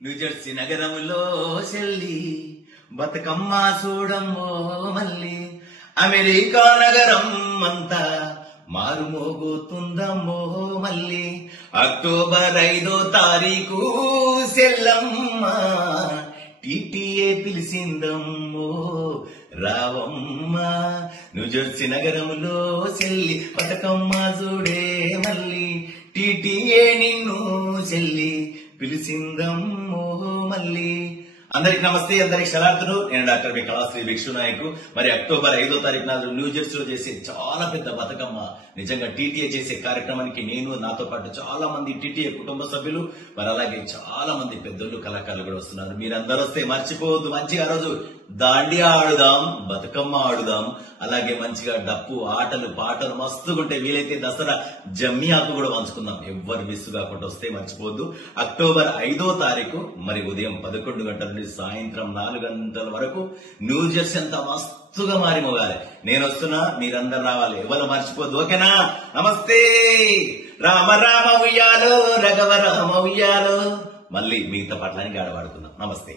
New Jersey నగరములో చెల్లి బతుకమ్మ చూడమ్మో మళ్ళీ America నగరం అంతా మారుమోగుతుందమ్మో మళ్ళీ అక్టోబర్ 5వ తారీఖు సెల్లమ్మ టీటీఏ పిలిచిందమ్మో రావమ్మ న్యూజెర్సీ నగరములో చెల్లి బతుకమ్మ చూడే మళ్ళీ టీటీఏ నిన్ను చెల్లి పిలిచిందమ్మో మళ్ళీ. అందరికి నమస్తే, అందరికి శరార్థులు. నేను డాక్టర్ బి కళాశ్రీ భిక్షు నాయకు. మరి అక్టోబర్ 5వ తారీఖు నాడు న్యూజెర్సీలో చేసే చాలా పెద్ద బతుకమ్మ, నిజంగా టీటీఏ చేసే కార్యక్రమానికి నేను, నాతో పాటు చాలా మంది టీటీఏ కుటుంబ సభ్యులు, మరి అలాగే చాలా మంది పెద్దలు, కళాకారులు కూడా వస్తున్నారు. మీరందరూ వస్తే మర్చిపోవద్దు. మంచిగా ఆ రోజు దాండియా ఆడుదాం, బతుకమ్మ ఆడుదాం, అలాగే మంచిగా డప్పు ఆటలు పాటలు మస్తుగుంటే, వీలైతే దసరా జమ్మి ఆకు కూడా పంచుకుందాం. ఎవ్వరు మిస్ కాకుండా వస్తే మర్చిపోవద్దు. అక్టోబర్ 5వ తారీఖు మరి ఉదయం 11 గంటల నుండి సాయంత్రం 4 గంటల వరకు న్యూజెర్సీ అంతా మస్తుగా మారి మోగాలి. నేను వస్తున్నా, మీరందరూ రావాలి, ఎవరు మర్చిపోద్దు. ఓకేనా? నమస్తే. రామ రామ ఉయ్యాలో, రఘవ రామ ఉయ్యాలో. మళ్ళీ మిగతా పట్లని గాడవాడుకుందాం. నమస్తే.